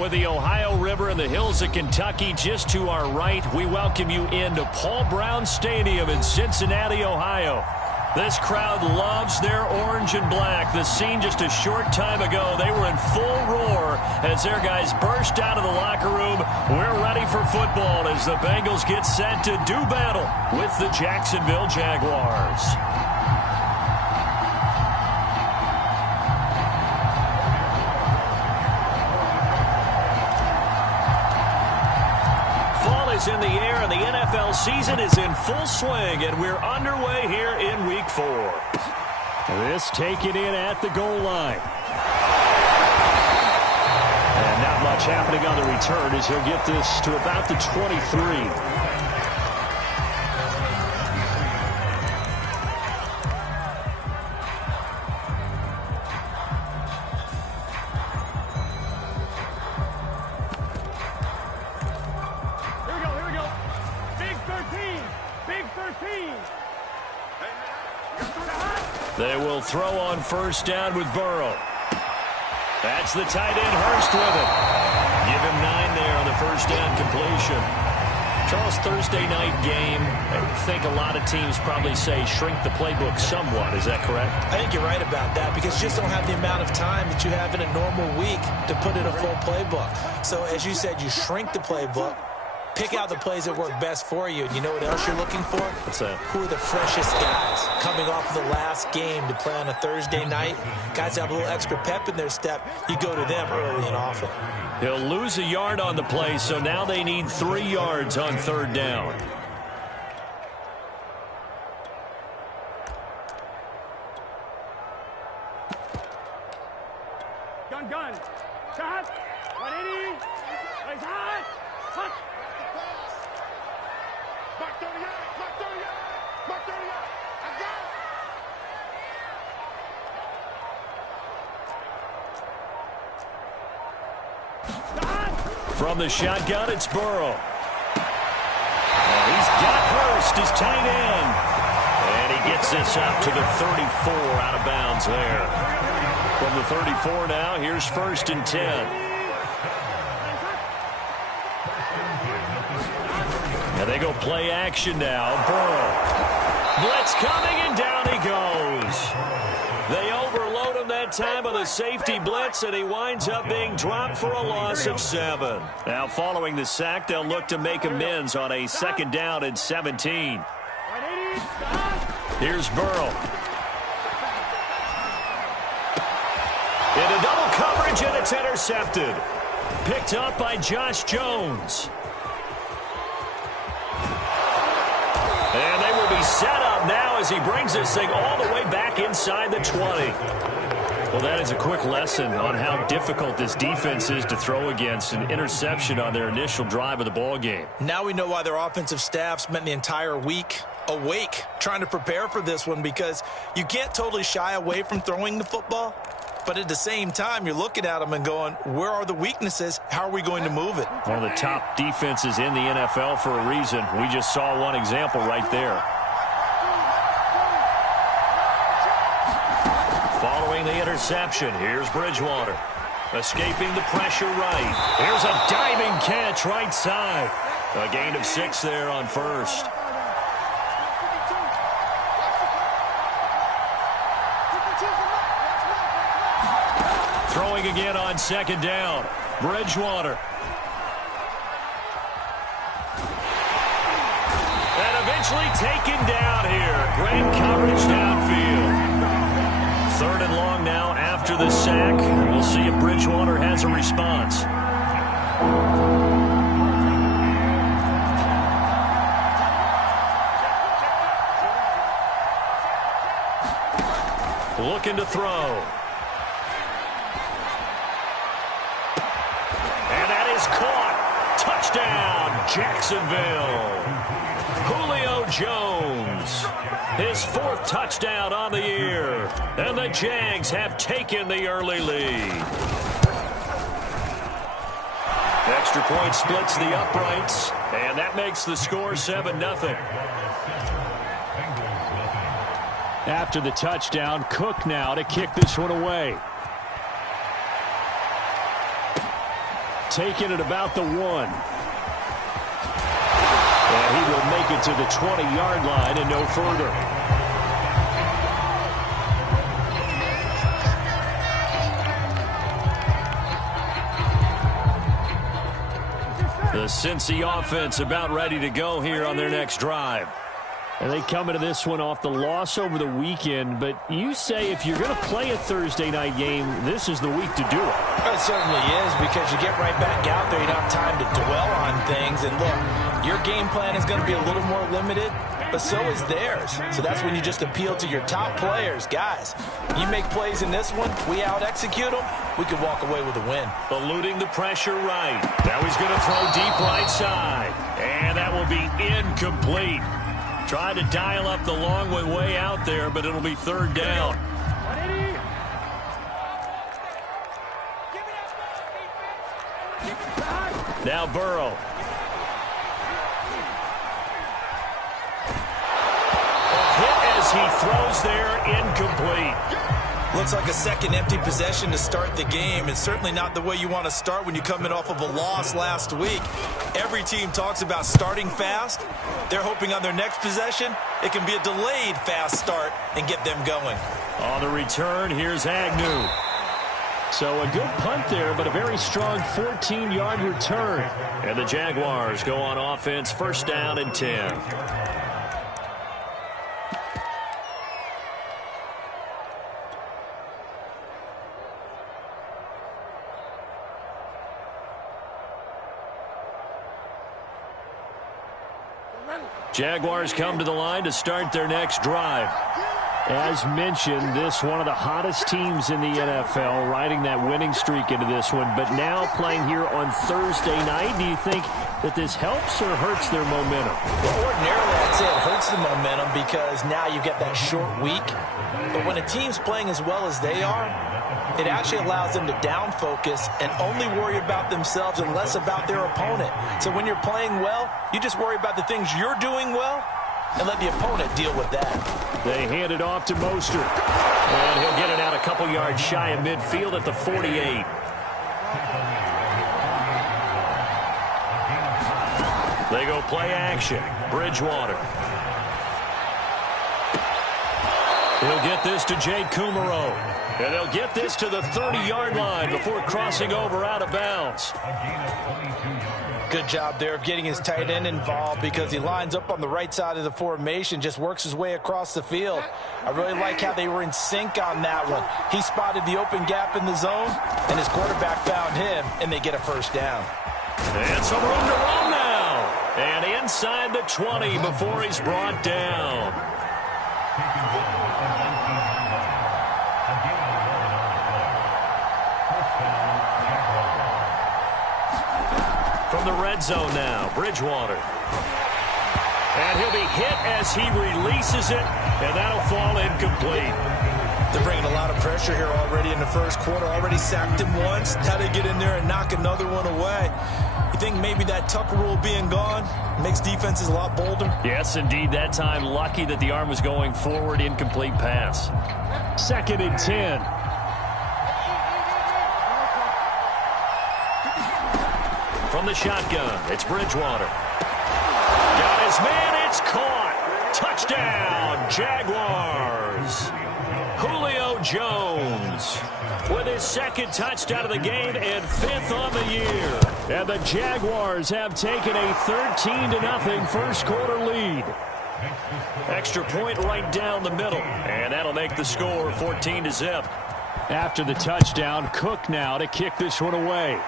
With the Ohio River and the hills of Kentucky just to our right, we welcome you into Paul Brown Stadium in Cincinnati, Ohio. This crowd loves their orange and black. The scene just a short time ago, they were in full roar as their guys burst out of the locker room. We're ready for football as the Bengals get set to do battle with the Jacksonville Jaguars. In the air, and the NFL season is in full swing, and we're underway here in Week 4. This taken in at the goal line. And not much happening on the return as he'll get this to about the 23. They will throw on first down with Burrow. That's the tight end, Hurst, with it. Give him 9 there on the first down completion. Charles, Thursday night game, I think a lot of teams probably say shrink the playbook somewhat. Is that correct? I think you're right about that because you just don't have the amount of time that you have in a normal week to put in a full playbook. So, as you said, you shrink the playbook. Pick out the plays that work best for you. And you know what else you're looking for? What's that? Who are the freshest guys coming off of the last game to play on a Thursday night? Guys have a little extra pep in their step. You go to them early and often. He'll lose a yard on the play, so now they need 3 yards on third down. Gun. Shot. 180. Plays hot. Hot. Mark 30 yards. Mark 30 yards. Mark 30 yards. I got it. From the shotgun, it's Burrow. He's got Hurst, his tight end. And he gets this up to the 34 out of bounds there. From the 34 now, here's 1st and 10. And they go play action now. Burrow. Blitz coming, and down he goes. They overload him that time with a safety blitz, and he winds up being dropped for a loss of 7. Now, following the sack, they'll look to make amends on a 2nd down and 17. Here's Burrow. Into double coverage, and it's intercepted. Picked up by Josh Jones. And they will be set up now as he brings this thing all the way back inside the 20. Well, that is a quick lesson on how difficult this defense is to throw against. An interception on their initial drive of the ball game. Now we know why their offensive staff spent the entire week awake trying to prepare for this one, because you can't totally shy away from throwing the football. But at the same time, you're looking at them and going, where are the weaknesses? How are we going to move it? One of the top defenses in the NFL for a reason. We just saw one example right there. Following the interception, here's Bridgewater. Escaping the pressure right. Here's a diving catch right side. A gain of 6 there on first. Throwing again on 2nd down. Bridgewater. And eventually taken down here. Great coverage downfield. 3rd and long now after the sack. We'll see if Bridgewater has a response. Looking to throw. Caught. Touchdown, Jacksonville. Julio Jones. His 4th touchdown on the year. And the Jags have taken the early lead. Extra point splits the uprights. And that makes the score 7-0. After the touchdown, Cook now to kick this one away. taken at about the 1. And he will make it to the 20-yard line and no further. The Cincy offense about ready to go here on their next drive. And they come into this one off the loss over the weekend, but you say if you're going to play a Thursday night game, this is the week to do it. It certainly is, because you get right back out there. You don't have time to dwell on things. And look, your game plan is going to be a little more limited, but so is theirs. So that's when you just appeal to your top players. Guys, you make plays in this one, we out-execute them, we could walk away with a win. Eluding the pressure right. Now he's going to throw deep right side. And that will be incomplete. Tried to dial up the long one way out there, but it'll be third down. Now Burrow. Hit as he throws there, incomplete. Looks like a second empty possession to start the game, and certainly not the way you want to start when you're coming off of a loss last week. Every team talks about starting fast. They're hoping on their next possession, it can be a delayed fast start and get them going. On the return, here's Agnew. So a good punt there, but a very strong 14-yard return. And the Jaguars go on offense, first down and 10. Jaguars come to the line to start their next drive. As mentioned, this one of the hottest teams in the NFL, riding that winning streak into this one, but now playing here on Thursday night. Do you think that this helps or hurts their momentum? Well, ordinarily, I'd say it hurts the momentum because now you get that short week. But when a team's playing as well as they are, it actually allows them to down focus and only worry about themselves and less about their opponent. So when you're playing well, you just worry about the things you're doing well and let the opponent deal with that. They hand it off to Mostert. And he'll get it out a couple yards shy of midfield at the 48. They go play action. Bridgewater. He'll get this to Jay Kumaro. And they'll get this to the 30-yard line before crossing over out of bounds. Good job there of getting his tight end involved because he lines up on the right side of the formation, just works his way across the field. I really like how they were in sync on that one. He spotted the open gap in the zone, and his quarterback found him, and they get a first down. And some room to run now. And inside the 20 before he's brought down. From the red zone now, Bridgewater. And he'll be hit as he releases it, and that'll fall incomplete. They're bringing a lot of pressure here already in the first quarter. Already sacked him once. Now they get in there and knock another one away. You think maybe that Tucker rule being gone makes defenses a lot bolder? Yes, indeed. That time, lucky that the arm was going forward, incomplete pass. Second and 10. From the shotgun, it's Bridgewater. Got his man, it's caught. Touchdown, Jaguars. Julio Jones with his second touchdown of the game and fifth on the year. And the Jaguars have taken a 13-0 first quarter lead. Extra point right down the middle, and that'll make the score 14-0. After the touchdown, Cook now to kick this one away.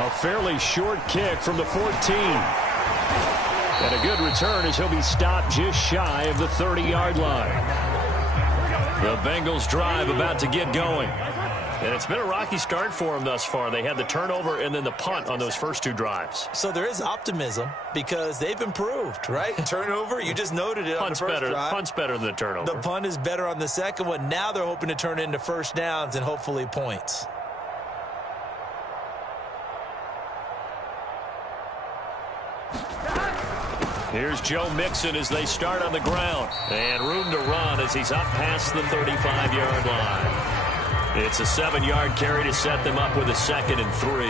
A fairly short kick from the 14. And a good return as he'll be stopped just shy of the 30-yard line. The Bengals drive about to get going. And it's been a rocky start for them thus far. They had the turnover and then the punt on those first two drives. So there is optimism because they've improved, right? Turnover, you just noted it on the first drive. Punt's better than the turnover. The punt is better on the second one. Now they're hoping to turn into first downs and hopefully points. Here's Joe Mixon as they start on the ground. And room to run as he's up past the 35-yard line. It's a 7-yard carry to set them up with a 2nd and 3.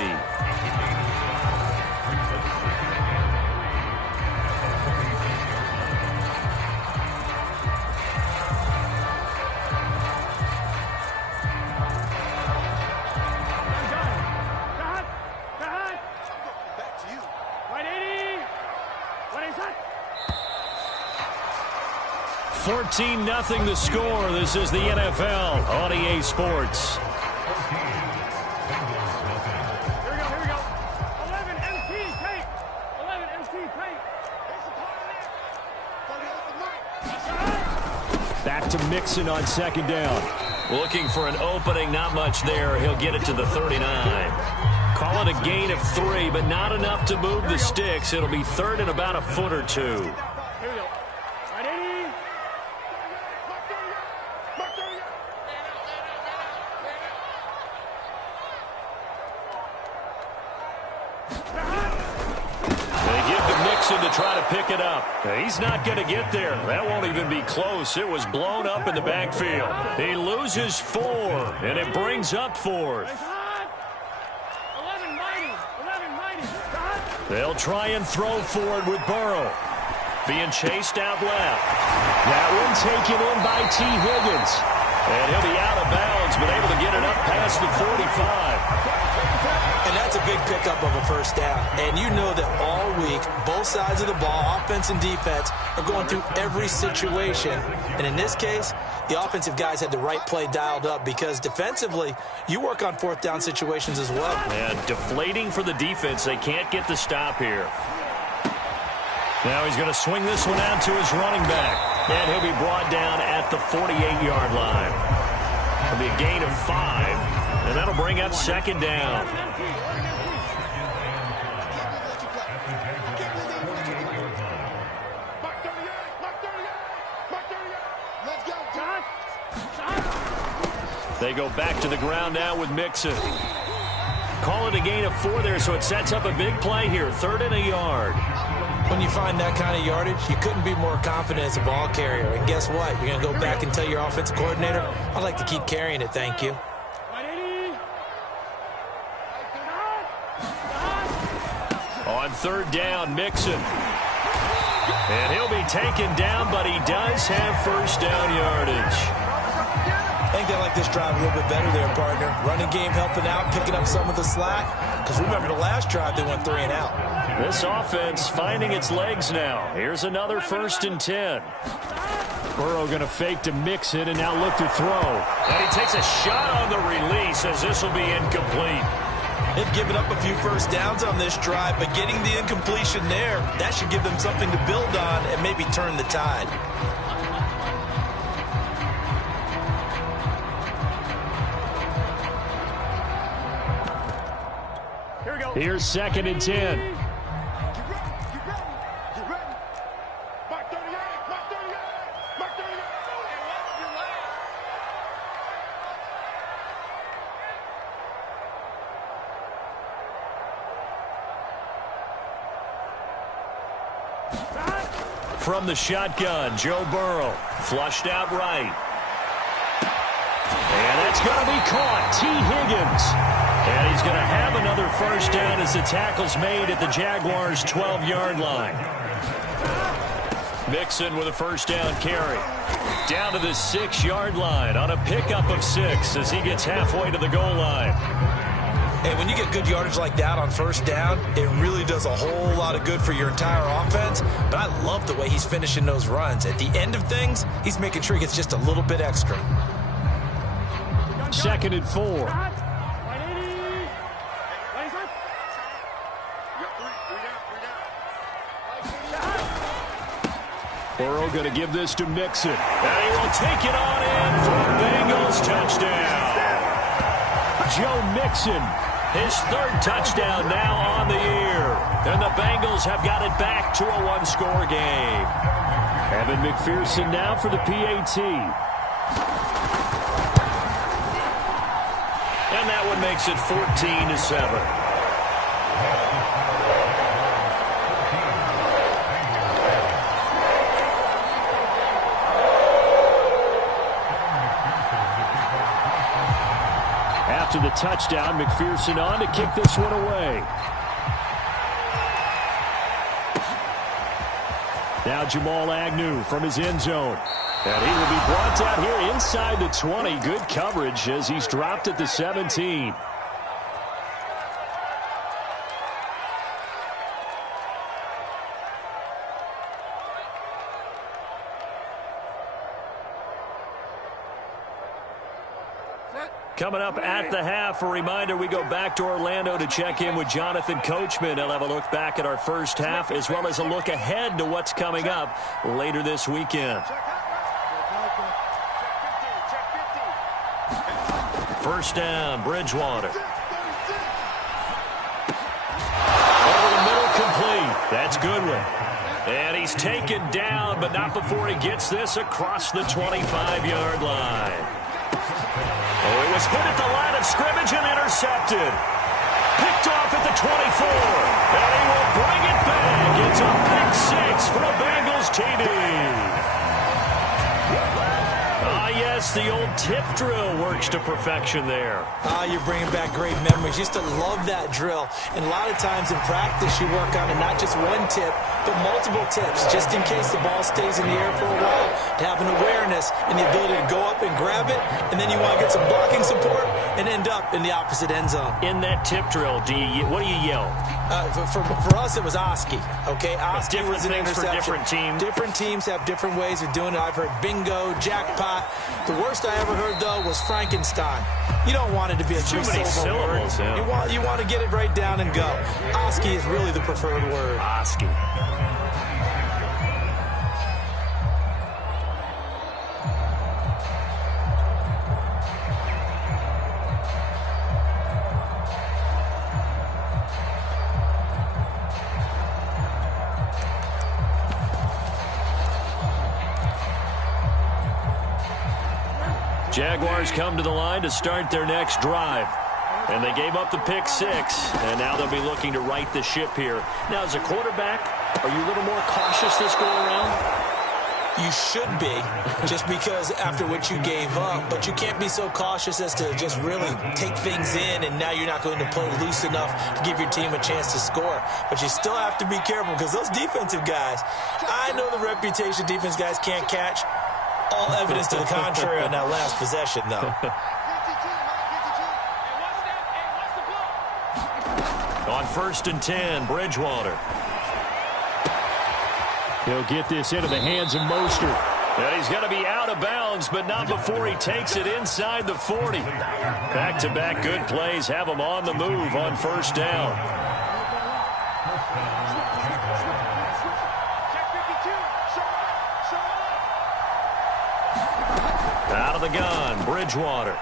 Nothing the score. This is the NFL on EA Sports. Here we go. 11 MT tape. 11 MT tape. Back to Mixon on 2nd down. Looking for an opening, not much there. He'll get it to the 39. Call it a gain of 3, but not enough to move the sticks. It'll be 3rd and about a foot or 2. Here we go. Right 80. To try to pick it up. He's not going to get there. That won't even be close. It was blown up in the backfield. He loses 4, and it brings up 4th. 11-90. They'll try and throw forward with Burrow. Being chased out left. That one taken in by T. Higgins. And he'll be out of bounds, but able to get it up past the 45. And that's a big pickup of a first down. And you know that all week, both sides of the ball, offense and defense, are going through every situation. And in this case, the offensive guys had the right play dialed up because defensively, you work on 4th down situations as well. And deflating for the defense. They can't get the stop here. Now he's going to swing this one out to his running back. And he'll be brought down at the 48-yard line. It'll be a gain of 5. And that'll bring up 2nd down. They go back to the ground now with Mixon. Call it a gain of 4 there, so it sets up a big play here. 3rd and a yard. When you find that kind of yardage, you couldn't be more confident as a ball carrier. And guess what? You're going to go back and tell your offensive coordinator, I'd like to keep carrying it, thank you. On 3rd down, Mixon. And he'll be taken down, but he does have 1st down yardage. I think they like this drive a little bit better there, partner. Running game helping out, picking up some of the slack. Because remember the last drive, they went 3 and out. This offense finding its legs now. Here's another 1st and 10. Burrow going to fake to Mixon and now look to throw. And he takes a shot on the release as this will be incomplete. They've given up a few 1st downs on this drive, but getting the incompletion there, that should give them something to build on and maybe turn the tide. Here we go. Here's 2nd and 10. Mark 38. Mark 38. Mark 38. From the shotgun, Joe Burrow. Flushed out right. And that's going to be caught. T. Higgins. And he's going to have another 1st down as the tackle's made at the Jaguars' 12-yard line. Mixon with a 1st down carry. Down to the 6-yard line on a pickup of 6 as he gets halfway to the goal line. And when you get good yardage like that on 1st down, it really does a whole lot of good for your entire offense. But I love the way he's finishing those runs. At the end of things, he's making sure he gets just a little bit extra. 2nd and 4. Burrow going to give this to Mixon. And he will take it on in for a Bengals touchdown. Joe Mixon, his 3rd touchdown now on the year. And the Bengals have got it back to a 1-score game. Evan McPherson now for the PAT. And that one makes it 14-7. After the touchdown, McPherson on to kick this one away. Now Jamal Agnew from his end zone. And he will be brought down here inside the 20. Good coverage as he's dropped at the 17. Coming up at the half, a reminder, we go back to Orlando to check in with Jonathan Coachman. He'll have a look back at our first half as well as a look ahead to what's coming up later this weekend. First down, Bridgewater. Over the middle, complete. That's Goodwin. And he's taken down, but not before he gets this across the 25-yard line. Oh, it was hit at the line of scrimmage and intercepted. Picked off at the 24. And he will bring it back. It's a pick six for the Bengals TD. Yes, the old tip drill works to perfection there. You're bringing back great memories. Used to love that drill. And a lot of times in practice, you work on it, not just one tip, but multiple tips, just in case the ball stays in the air for a while, to have an awareness and the ability to go up and grab it, and then you want to get some blocking support and end up in the opposite end zone. In that tip drill, what do you yell? For us, it was Oski. Okay, Oski different was an things interception. For different teams. Different teams have different ways of doing it. I've heard bingo, jackpot. The worst I ever heard, though, was Frankenstein. You don't want it to be a too many syllables. Yeah. You want to get it right down and go. Oski is really the preferred word. Oski. Jaguars come to the line to start their next drive. And they gave up the pick six, and now they'll be looking to right the ship here. Now, as a quarterback, are you a little more cautious this go-around? You should be, just because after what you gave up, but you can't be so cautious as to just really take things in, and now you're not going to play loose enough to give your team a chance to score. But you still have to be careful, because those defensive guys, I know the reputation defense guys can't catch. All evidence to the contrary on that last possession, though. On 1st and 10, Bridgewater. He'll get this into the hands of Mostert. And he's going to be out of bounds, but not before he takes it inside the 40. Back-to-back good plays have him on the move on 1st down. Out of the gun, Bridgewater.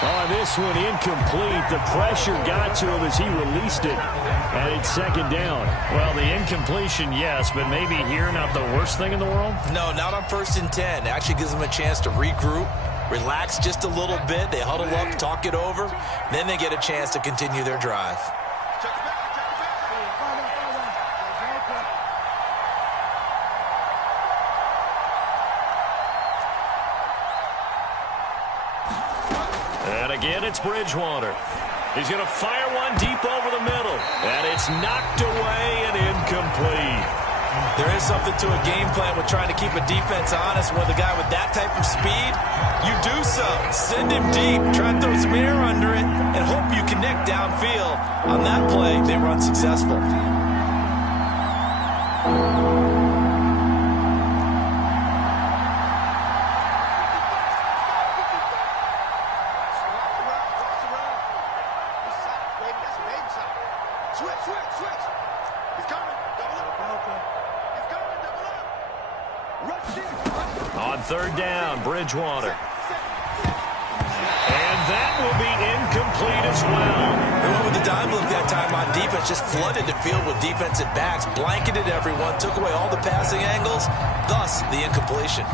On this one, incomplete. The pressure got to him as he released it. And it's 2nd down. Well, the incompletion, yes, but maybe here not the worst thing in the world? No, not on 1st and 10. It actually gives them a chance to regroup, relax just a little bit. They huddle up, talk it over. Then they get a chance to continue their drive. And again, it's Bridgewater. He's going to fire one deep over the middle. And it's knocked away and incomplete. There is something to a game plan with trying to keep a defense honest. With a guy with that type of speed, you do so. Send him deep. Try and throw some air under it and hope you connect downfield. On that play, they were unsuccessful. On 3rd down, Bridgewater. And that will be incomplete as well. They went with the dime look that time on defense, just flooded the field with defensive backs, blanketed everyone, took away all the passing angles, thus the incompletion.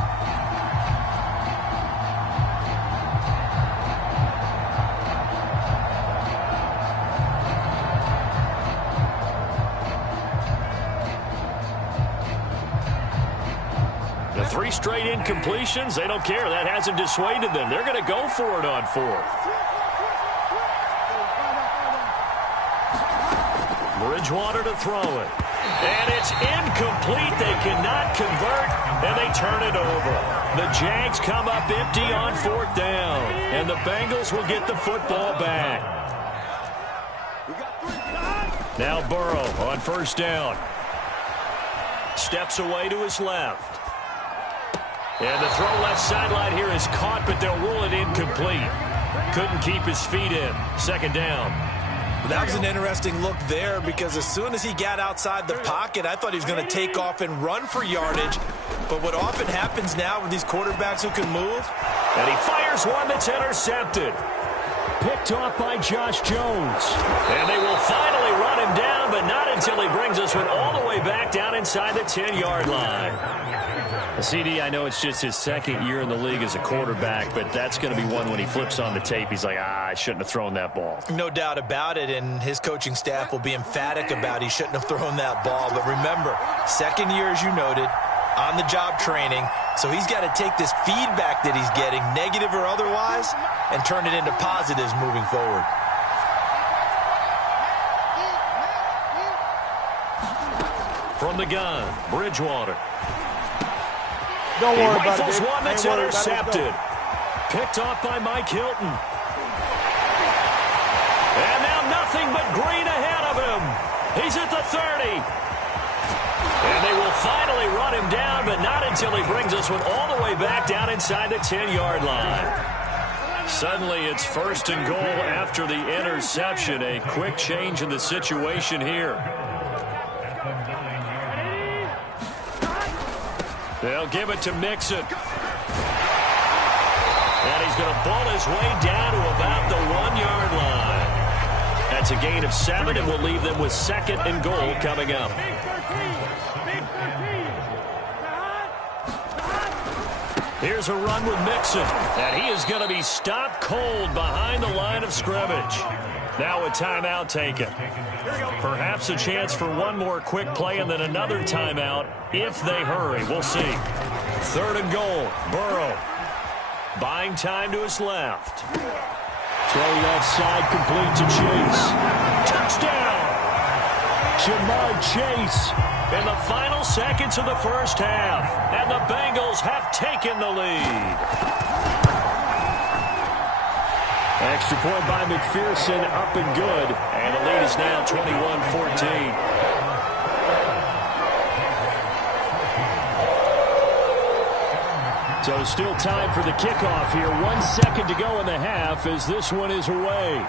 The 3 straight incompletions, they don't care. That hasn't dissuaded them. They're going to go for it on fourth. Bridgewater to throw it. And it's incomplete. They cannot convert, and they turn it over. The Jags come up empty on fourth down, and the Bengals will get the football back. Now Burrow on first down. Steps away to his left. And the throw left sideline here is caught, but they'll rule it incomplete. Couldn't keep his feet in. Second down. That was an interesting look there because as soon as he got outside the pocket, I thought he was going to take off and run for yardage. But what often happens now with these quarterbacks who can move. And he fires one that's intercepted. Picked off by Josh Jones. And they will finally run him down, but not until he brings this one all the way back down inside the 10-yard line. CD, I know it's just his second year in the league as a quarterback, but that's going to be one when he flips on the tape. He's like, I shouldn't have thrown that ball. No doubt about it, and his coaching staff will be emphatic about he shouldn't have thrown that ball. But remember, second year, as you noted, on-the-job training, so he's got to take this feedback that he's getting, negative or otherwise, and turn it into positives moving forward. From the gun, Bridgewater. Don't worry about it, Rifles baby. one that's intercepted. Picked off by Mike Hilton. And now nothing but green ahead of him. He's at the 30. And they will finally run him down, but not until he brings this one all the way back down inside the 10-yard line. Suddenly it's first and goal after the interception. A quick change in the situation here. They'll give it to Mixon. And he's going to ball his way down to about the 1-yard line. That's a gain of 7, and will leave them with second and goal coming up. Here's a run with Mixon. And he is going to be stopped cold behind the line of scrimmage. Now a timeout taken. Perhaps a chance for one more quick play and then another timeout if they hurry. We'll see. Third and goal. Burrow. Buying time to his left. Throw left side complete to Chase. Touchdown! Jamar Chase in the final seconds of the first half. And the Bengals have taken the lead. Extra point by McPherson, up and good. And the lead is now 21-14. So still time for the kickoff here. 1 second to go in the half as this one is away.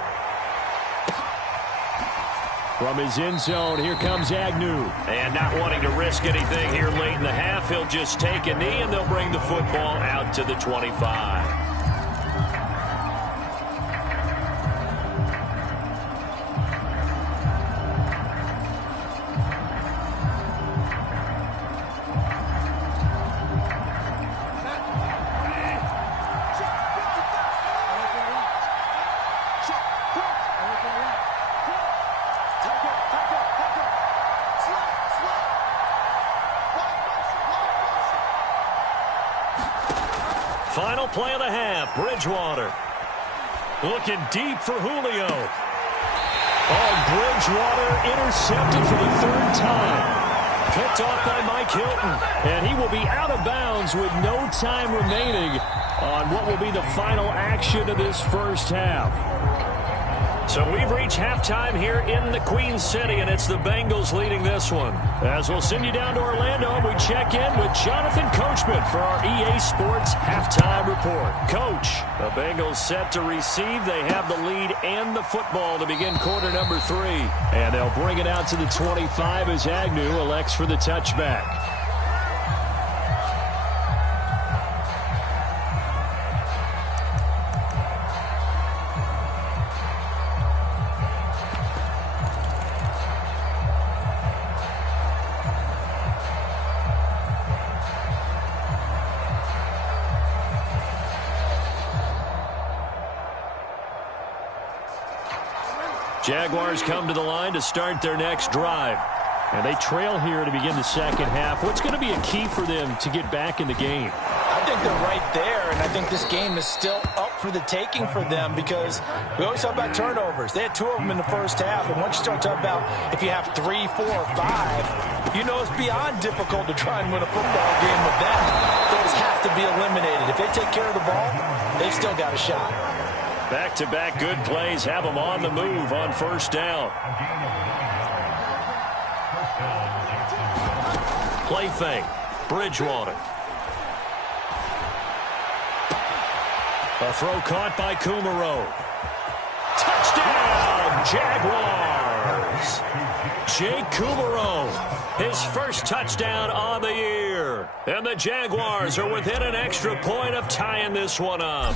From his end zone, here comes Agnew. And not wanting to risk anything here late in the half, he'll just take a knee and they'll bring the football out to the 25. Final play of the half. Bridgewater looking deep for Julio. Oh, Bridgewater intercepted for the third time. Picked off by Mike Hilton. And he will be out of bounds with no time remaining on what will be the final action of this first half. So we've reached halftime here in the Queen City, and it's the Bengals leading this one. As we'll send you down to Orlando, we check in with Jonathan Coachman for our EA Sports Halftime Report. Coach, the Bengals set to receive. They have the lead and the football to begin quarter number 3. And they'll bring it out to the 25 as Agnew elects for the touchback. Jaguars come to the line to start their next drive. And they trail here to begin the second half. What's going to be a key for them to get back in the game? I think they're right there, and I think this game is still up for the taking for them because we always talk about turnovers. They had 2 of them in the first half, and once you start talking about if you have 3, 4, or 5, you know it's beyond difficult to try and win a football game with them. Those have to be eliminated. If they take care of the ball, they've still got a shot. Back-to-back good plays have them on the move on first down. Play fake. Bridgewater. A throw caught by Kumaro. Touchdown, Jaguars! Jake Kumaro, his first touchdown on the year. And the Jaguars are within an extra point of tying this one up.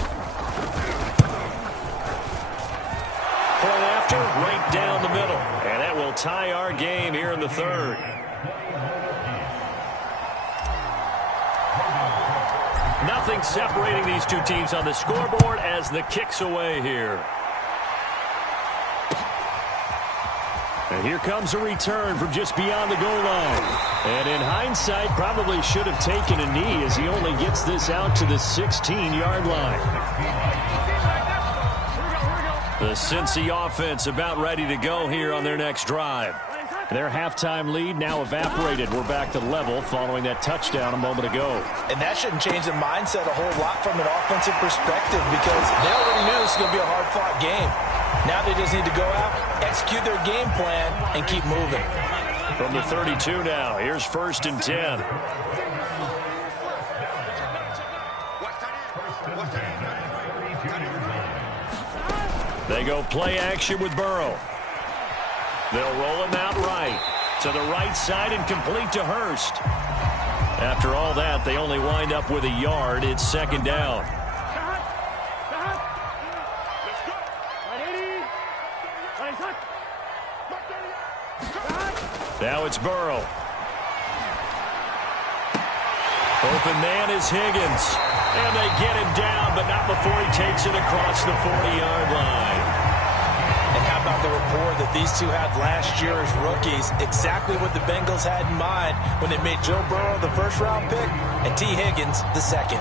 Point after, right down the middle. And that will tie our game here in the third. Nothing separating these two teams on the scoreboard as the kick's away here. And here comes a return from just beyond the goal line. And in hindsight, probably should have taken a knee as he only gets this out to the 16-yard line. The Cincy offense about ready to go here on their next drive. Their halftime lead now evaporated. We're back to level following that touchdown a moment ago. And that shouldn't change the mindset a whole lot from an offensive perspective because they already knew this was going to be a hard-fought game. Now they just need to go out, execute their game plan, and keep moving. From the 32 now, here's 1st and 10. They go play action with Burrow. They'll roll him out right. To the right side and complete to Hurst. After all that, they only wind up with a yard. It's 2nd down. Now it's Burrow. Open man is Higgins. And they get him down, but not before he takes it across the 40-yard line. And how about the rapport that these two had last year as rookies? Exactly what the Bengals had in mind when they made Joe Burrow the first-round pick and T. Higgins the second.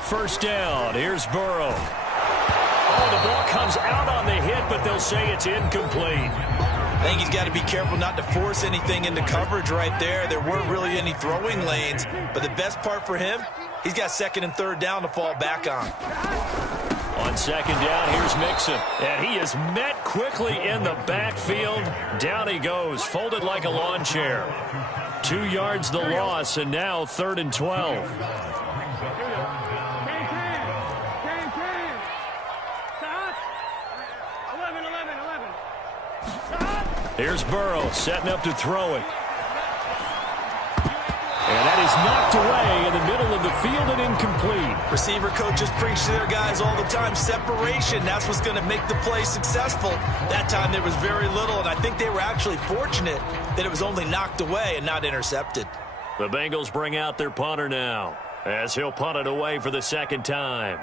First down. Here's Burrow. Oh, the ball comes out on the hit, but they'll say it's incomplete. I think he's got to be careful not to force anything into coverage right there. There weren't really any throwing lanes, but the best part for him, he's got 2nd and 3rd down to fall back on. On 2nd down, here's Mixon. And he is met quickly in the backfield. Down he goes, folded like a lawn chair. 2 yards the loss, and now 3rd and 12. Here's Burrow setting up to throw it. And that is knocked away in the middle of the field and incomplete. Receiver coaches preach to their guys all the time. Separation, that's what's going to make the play successful. That time there was very little, and I think they were actually fortunate that it was only knocked away and not intercepted. The Bengals bring out their punter now as he'll punt it away for the 2nd time.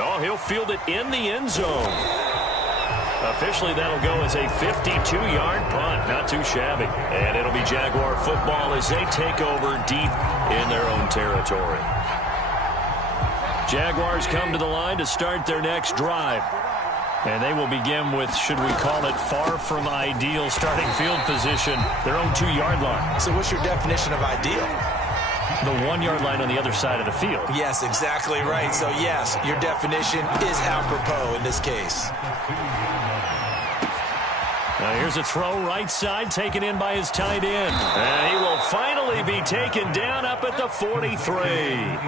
Oh, he'll field it in the end zone. Officially, that'll go as a 52-yard punt. Not too shabby. And it'll be Jaguar football as they take over deep in their own territory. Jaguars come to the line to start their next drive. And they will begin with, should we call it, far from ideal starting field position, their own 2-yard line. So what's your definition of ideal? The 1-yard line on the other side of the field. Yes, exactly right. So, yes, your definition is apropos in this case. Now here's a throw right side taken in by his tight end. And he will finally be taken down up at the 43.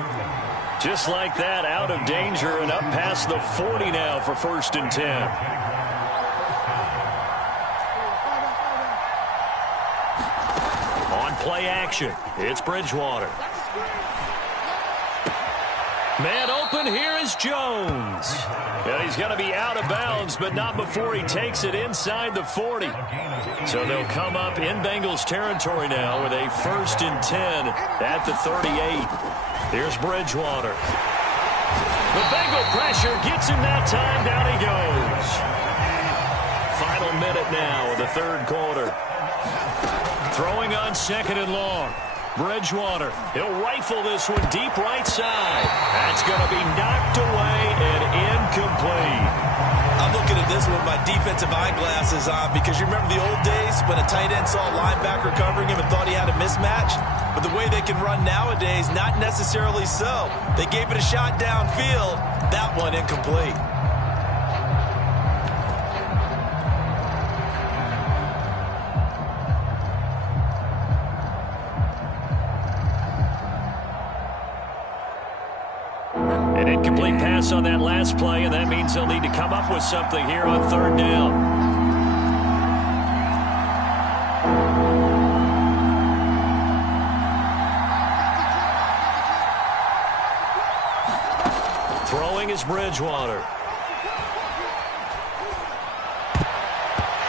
Just like that, out of danger and up past the 40 now for 1st and 10. Play action. It's Bridgewater. Man open, here is Jones. And he's going to be out of bounds, but not before he takes it inside the 40. So they'll come up in Bengals territory now with a 1st and 10 at the 38. Here's Bridgewater. The Bengal pressure gets him that time. Down he goes. Final minute now of the 3rd quarter. Throwing on 2nd and long. Bridgewater, he'll rifle this one deep right side. That's going to be knocked away and incomplete. I'm looking at this with my defensive eyeglasses on because you remember the old days when a tight end saw a linebacker covering him and thought he had a mismatch? But the way they can run nowadays, not necessarily so. They gave it a shot downfield. That one incomplete. An incomplete pass on that last play, and that means they'll need to come up with something here on 3rd down. Throwing is Bridgewater.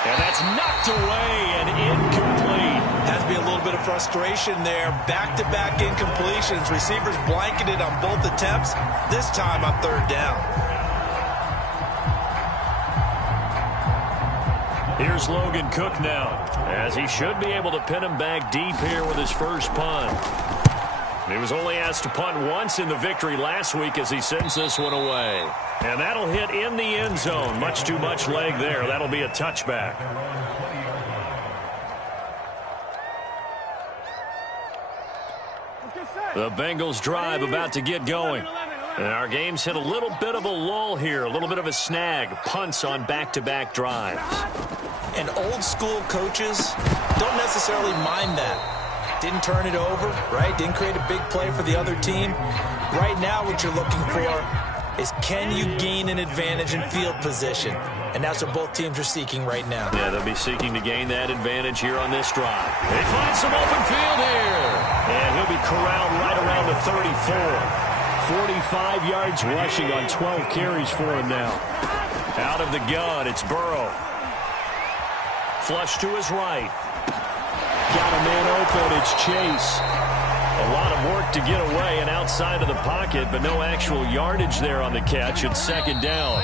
And that's knocked away and incomplete. Has to be a little bit of frustration there. Back-to-back incompletions. Receivers blanketed on both attempts. This time on 3rd down. Here's Logan Cook now, as he should be able to pin him back deep here with his first punt. He was only asked to punt once in the victory last week as he sends this one away. And that'll hit in the end zone. Much too much leg there. That'll be a touchback. The Bengals drive about to get going. And our game's hit a little bit of a lull here, a little bit of a snag. Punts on back-to-back drives. And old school coaches don't necessarily mind that. Didn't turn it over, right? Didn't create a big play for the other team. Right now what you're looking for is can you gain an advantage in field position? And that's what both teams are seeking right now. Yeah, they'll be seeking to gain that advantage here on this drive. They find some open field here. And he'll be corralled right around the 34. 45 yards rushing on 12 carries for him now. Out of the gun, it's Burrow. Flush to his right. Got a man open, it's Chase. A lot of work to get away and outside of the pocket, but no actual yardage there on the catch. It's 2nd down.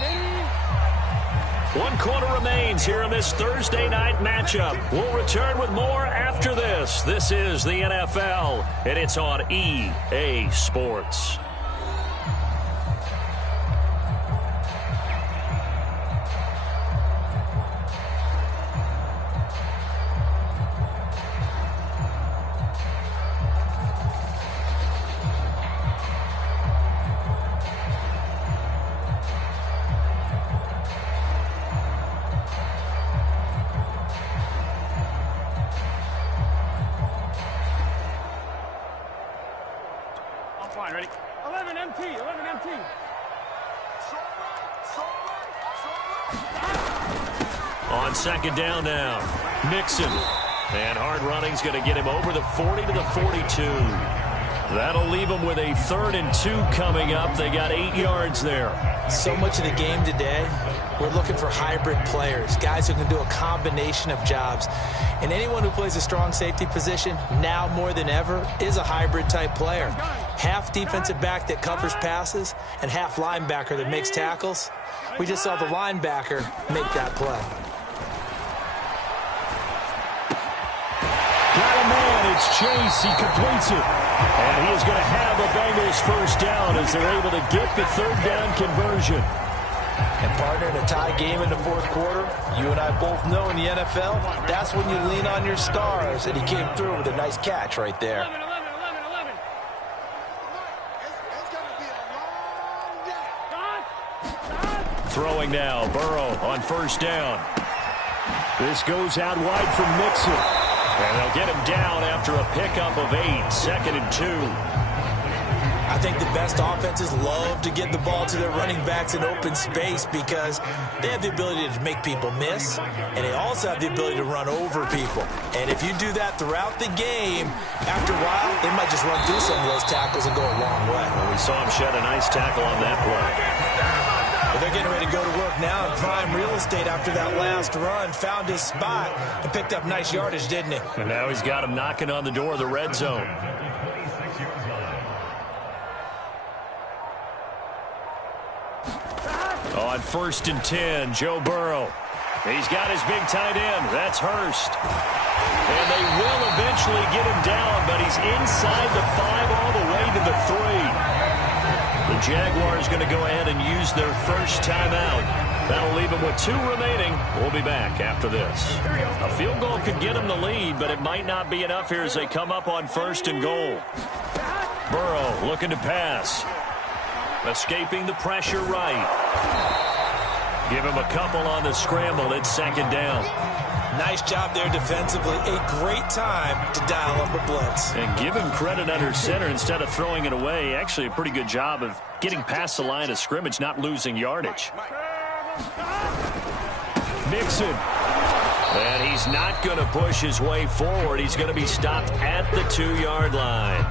1 quarter remains here in this Thursday night matchup. We'll return with more after this. This is the NFL, and it's on EA Sports. Fine, ready? 11 MT, 11 MT. On 2nd down now, Mixon. And hard running's going to get him over the 40 to the 42. That'll leave him with a 3rd and 2 coming up. They got 8 yards there. So much of the game today, we're looking for hybrid players, guys who can do a combination of jobs. And anyone who plays a strong safety position, now more than ever, is a hybrid type player. Half defensive back that covers passes and half linebacker that makes tackles. We just saw the linebacker make that play. Got a man, it's Chase, he completes it. And he is going to have a Bengals first down as they're able to get the 3rd down conversion. And partner, in a tie game in the 4th quarter, you and I both know in the NFL, that's when you lean on your stars, and he came through with a nice catch right there. 11, 11, 11, 11. Throwing now, Burrow on 1st down. This goes out wide from Mixon. And they'll get him down after a pickup of 8, 2nd and 2. I think the best offenses love to get the ball to their running backs in open space because they have the ability to make people miss, and they also have the ability to run over people. And if you do that throughout the game, after a while, they might just run through some of those tackles and go a long way. Well, we saw him shed a nice tackle on that play. Well, they're getting ready to go to work now in prime real estate after that last run. Found his spot and picked up nice yardage, didn't he? And now he's got him knocking on the door of the red zone. On 1st and 10, Joe Burrow. He's got his big tight end. That's Hurst. And they will eventually get him down, but he's inside the 5 all the way to the 3. The Jaguars going to go ahead and use their first timeout. That'll leave them with 2 remaining. We'll be back after this. A field goal could get them the lead, but it might not be enough here as they come up on 1st and goal. Burrow looking to pass. Escaping the pressure right. Give him a couple on the scramble. It's 2nd down. Nice job there defensively. A great time to dial up a blitz. And give him credit under center instead of throwing it away. Actually a pretty good job of getting past the line of scrimmage, not losing yardage. Mixon. And he's not going to push his way forward. He's going to be stopped at the 2-yard line.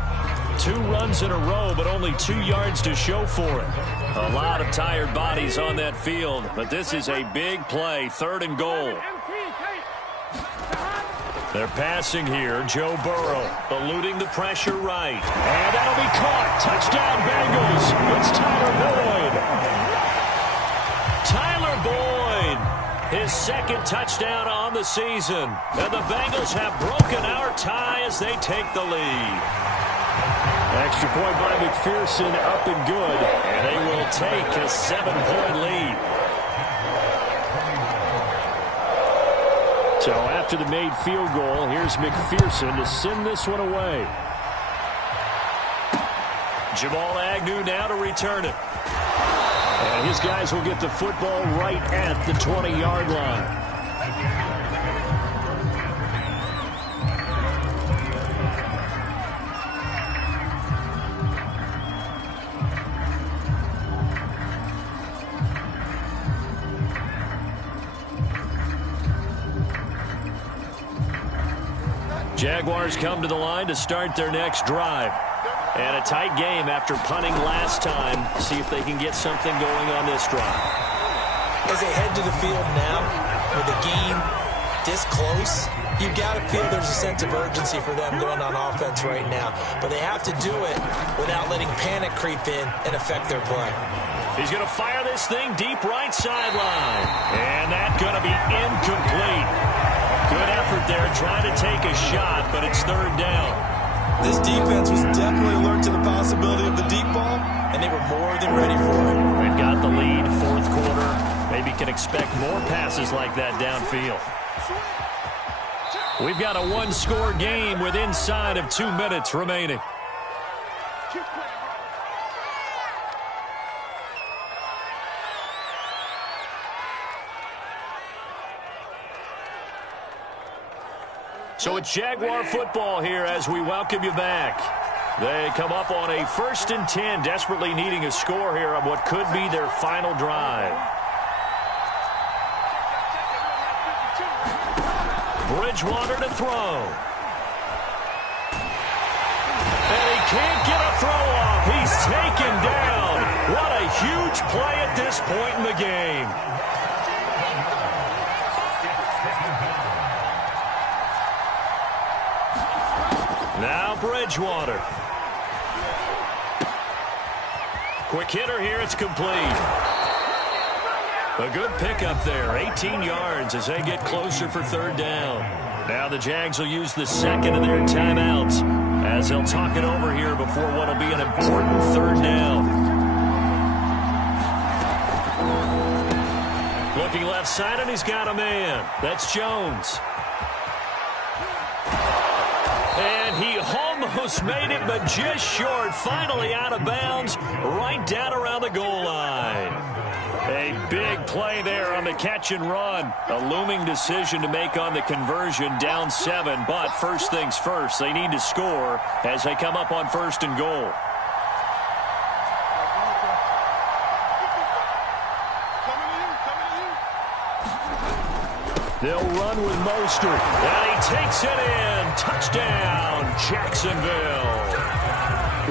2 runs in a row, but only 2 yards to show for it. A lot of tired bodies on that field, but this is a big play. 3rd and goal. They're passing here. Joe Burrow eluding the pressure right. And that'll be caught. Touchdown Bengals. It's Tyler Boyd. Tyler Boyd. His 2nd touchdown on the season. And the Bengals have broken our tie as they take the lead. Extra point by McPherson, up and good. And they will take a 7-point lead. So after the made field goal, here's McPherson to send this one away. Jamal Agnew now to return it. And his guys will get the football right at the 20-yard line. Jaguars come to the line to start their next drive. And a tight game after punting last time. See if they can get something going on this drive. As they head to the field now, with the game this close, you've got to feel there's a sense of urgency for them going on offense right now. But they have to do it without letting panic creep in and affect their play. He's going to fire this thing deep right sideline. And that's going to be incomplete. Good effort there trying to take a shot, but it's 3rd down. This defense was definitely alert to the possibility of the deep ball, and they were more than ready for it. They've got the lead, 4th quarter. Maybe can expect more passes like that downfield. We've got a 1-score game with inside of 2 minutes remaining. So it's Jaguar football here as we welcome you back. They come up on a 1st and 10, desperately needing a score here on what could be their final drive. Bridgewater to throw. And he can't get a throw off. He's taken down. What a huge play at this point in the game. Now Bridgewater. Quick hitter here. It's complete. A good pickup there. 18 yards as they get closer for 3rd down. Now the Jags will use the 2nd of their timeouts as they'll talk it over here before what will be an important 3rd down. Looking left side, and he's got a man. That's Jones. And he almost made it, but just short. Finally out of bounds, right down around the goal line. A big play there on the catch and run. A looming decision to make on the conversion, down 7. But first things first, they need to score as they come up on 1st and goal. They'll run with Mostert. And he takes it in. Touchdown, Jacksonville.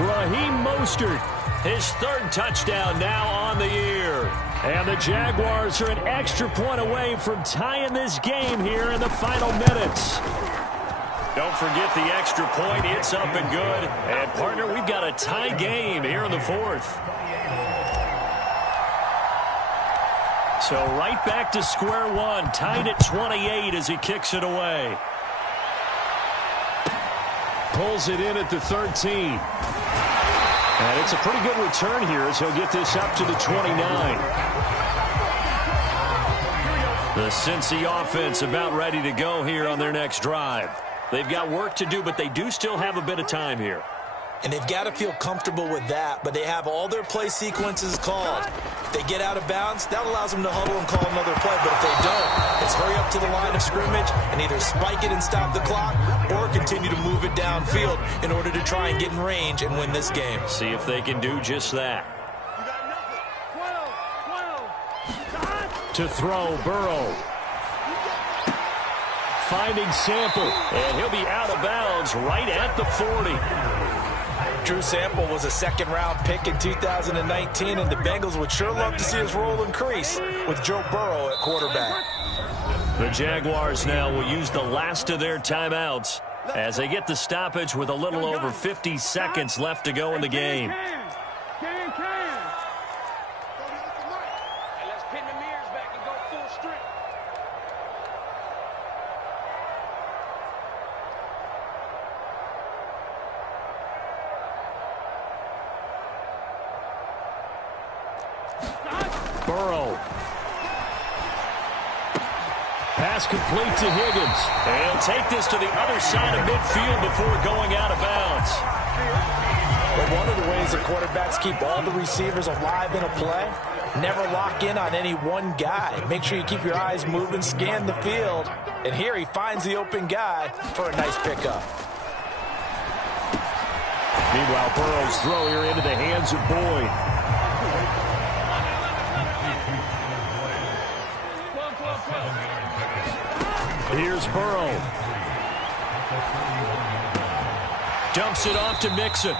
Raheem Mostert, his third touchdown now on the year. And the Jaguars are an extra point away from tying this game here in the final minutes. Don't forget the extra point. It's up and good. And, partner, we've got a tie game here in the fourth. So right back to square one, tied at 28 as he kicks it away. Pulls it in at the 13. And it's a pretty good return here as he'll get this up to the 29. The Cincy offense about ready to go here on their next drive. They've got work to do, but they do still have a bit of time here. And they've got to feel comfortable with that, but they have all their play sequences called. If they get out of bounds, that allows them to huddle and call another play, but if they don't, it's hurry up to the line of scrimmage and either spike it and stop the clock or continue to move it downfield in order to try and get in range and win this game. See if they can do just that. To throw, Burrow. Finding Sample, and he'll be out of bounds right at the 40. Drew Sample was a second-round pick in 2019, and the Bengals would sure love to see his role increase with Joe Burrow at quarterback. The Jaguars now will use the last of their timeouts as they get the stoppage with a little over 50 seconds left to go in the game. Burrow. Pass complete to Higgins. And he'll take this to the other side of midfield before going out of bounds. But one of the ways that quarterbacks keep all the receivers alive in a play, never lock in on any one guy. Make sure you keep your eyes moving, scan the field. And here he finds the open guy for a nice pickup. Meanwhile, Burrow's throw here into the hands of Boyd. Here's Burrow. Dumps it off to Mixon.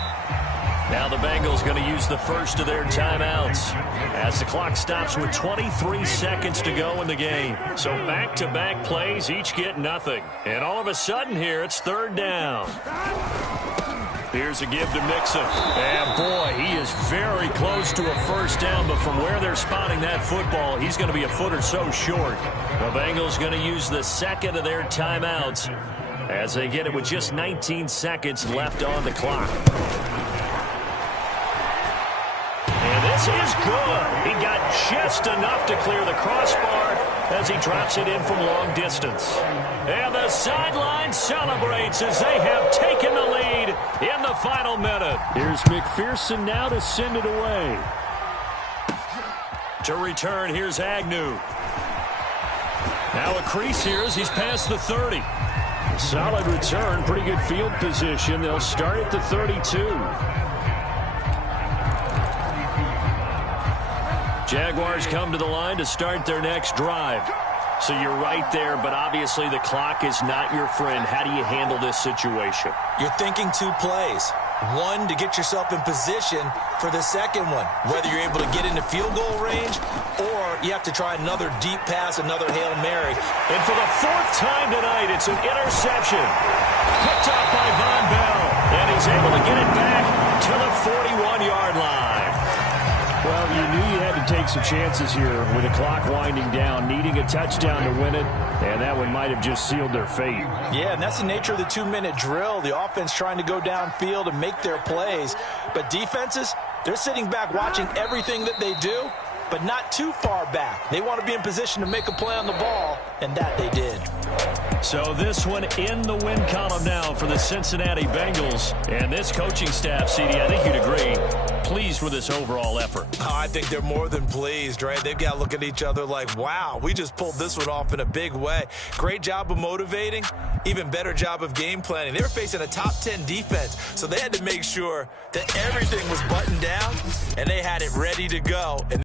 Now the Bengals going to use the first of their timeouts as the clock stops with 23 seconds to go in the game. So back-to-back plays, each get nothing. And all of a sudden here, it's third down. Here's a give to Mixon. And boy, he is very close to a first down, but from where they're spotting that football, he's going to be a foot or so short. The Bengals going to use the second of their timeouts as they get it with just 19 seconds left on the clock. And this is good. He got just enough to clear the crossbar as he drops it in from long distance. And the sideline celebrates as they have taken the lead in the final minute. Here's McPherson now to send it away. To return, here's Agnew. Now a crease here as he's past the 30. Solid return, pretty good field position. They'll start at the 32. Jaguars come to the line to start their next drive. So you're right there, but obviously the clock is not your friend. How do you handle this situation? You're thinking two plays. One, to get yourself in position for the second one, whether you're able to get into field goal range or you have to try another deep pass, another Hail Mary. And for the fourth time tonight, it's an interception. Picked up by Von Bell, and he's able to get it back to the 41-yard line. Well, you knew you had to take some chances here with the clock winding down, needing a touchdown to win it, and that one might have just sealed their fate. Yeah, and that's the nature of the 2-minute drill. The offense trying to go downfield and make their plays. But defenses, they're sitting back watching everything that they do, but not too far back. They want to be in position to make a play on the ball, and that they did. So this one in the win column now for the Cincinnati Bengals. And this coaching staff, CD, I think you'd agree, pleased with this overall effort. Oh, I think they're more than pleased, right? They've got to look at each other like, wow, we just pulled this one off in a big way. Great job of motivating, even better job of game planning. They were facing a top 10 defense, so they had to make sure that everything was buttoned down and they had it ready to go. And